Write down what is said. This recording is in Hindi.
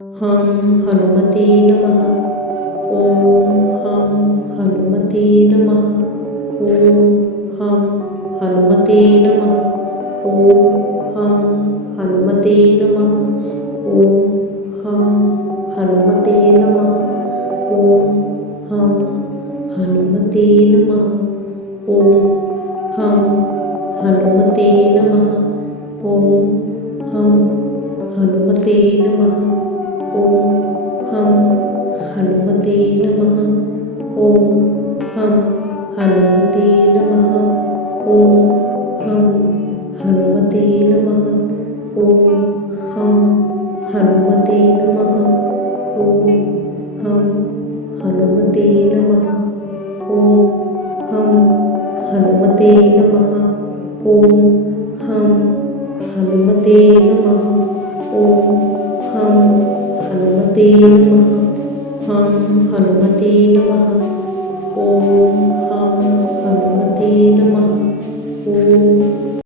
हं हनुमते नमः। ॐ हं हनुमते नमः। ॐ हं हनुमते नमः। ॐ हं हनुमते नमः। ॐ हं हनुमते नमः। ॐ हं हनुमते नमः। ॐ हं हनुमते नमः। ॐ हं हनुमते नमः। ॐ हं हनुमते नमः। ॐ हं हनुमते नमः। ॐ हं हनुमते नमः। ॐ हं हनुमते नमः। ॐ हं हनुमते नमः। ॐ हं हनुमते नमः। ॐ हं हनुमते नमः। ॐ हं हनुमते नमः। हं हनुमते नमः।